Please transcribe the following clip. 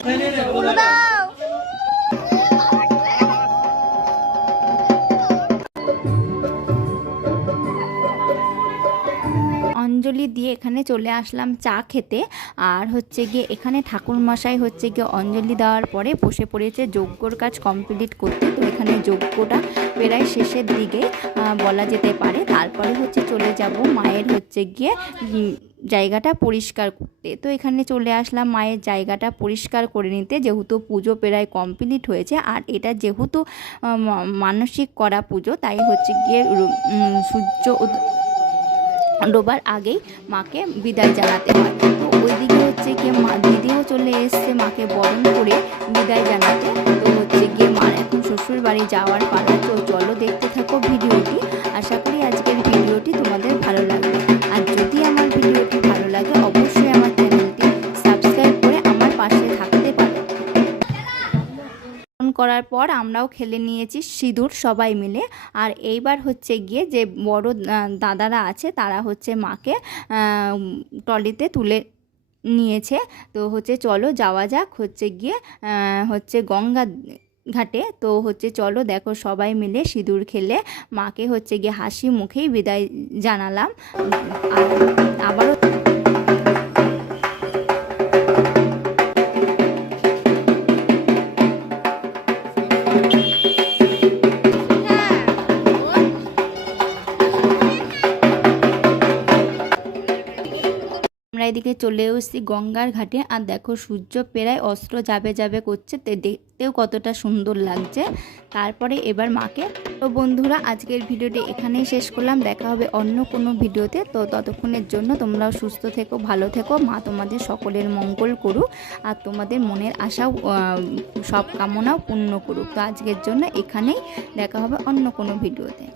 অঞ্জলি দিয়ে এখানে চলে আসলাম চা খেতে। আর হচ্ছে গিয়ে এখানে ঠাকুরমশাই হচ্ছে গিয়ে অঞ্জলি দেওয়ার পরে বসে পড়েছে যজ্ঞর কাজ কমপ্লিট করতে। তো এখানে যজ্ঞটা প্রায় শেষের দিকে বলা যেতে পারে। তারপরে হচ্ছে চলে যাব মায়ের হচ্ছে গিয়ে জায়গাটা পরিষ্কার করতে। তো এখানে চলে আসলাম মায়ের জায়গাটা পরিষ্কার করে নিতে, যেহেতু পুজো প্রায় কমপ্লিট হয়েছে। আর এটা যেহেতু মানসিক করা পুজো, তাই হচ্ছে গিয়ে সূর্য ডোবার আগেই মাকে বিদায় জানাতে হয়। তো ওইদিকে হচ্ছে গিয়ে মা দিদিও চলে এসছে মাকে বরণ করে বিদায় জানাতে। তো হচ্ছে গিয়ে মার এখন শ্বশুর বাড়ি যাওয়ার পালা। তো চলো দেখতে থাকো ভিডিওটি। আশা করি আজকের ভিডিওটি তোমাদের ভালো লাগবে। আর যদি আমার ভিডিওটি ভালো লাগে অবশ্যই আমার চ্যানেলটি সাবস্ক্রাইব করে আমার পাশে থাকতে পারো। করার পর আমরাও খেলে নিয়েছি সিঁদুর সবাই মিলে। আর এইবার হচ্ছে গিয়ে যে বড় দাদারা আছে তারা হচ্ছে মাকে ট্রলিতে তুলে নিয়েছে। তো হচ্ছে চলো যাওয়া যাক হচ্ছে গিয়ে হচ্ছে গঙ্গা ঘাটে। তো হচ্ছে চলো দেখো সবাই মিলে সিঁদুর খেলে মাকে হচ্ছে গিয়ে হাসি মুখেই বিদায় জানালাম। আর আবারও আমরা এদিকে চলে এসেছি গঙ্গার ঘাটে। আর দেখো সূর্য প্রায় অস্ত যাবে যাবে করছে, দেখতেও কতটা সুন্দর লাগছে। তারপরে এবার মাকে। তো বন্ধুরা আজকের ভিডিওটি এখানেই শেষ করলাম। দেখা হবে অন্য কোনো ভিডিওতে। তো ততক্ষণের জন্য তোমরাও সুস্থ থেকো, ভালো থেকো। মা তোমাদের সকলের মঙ্গল করুক আর তোমাদের মনের আশাও সব কামনাও পূর্ণ করুক। তো আজকের জন্য এখানেই দেখা হবে অন্য কোনো ভিডিওতে।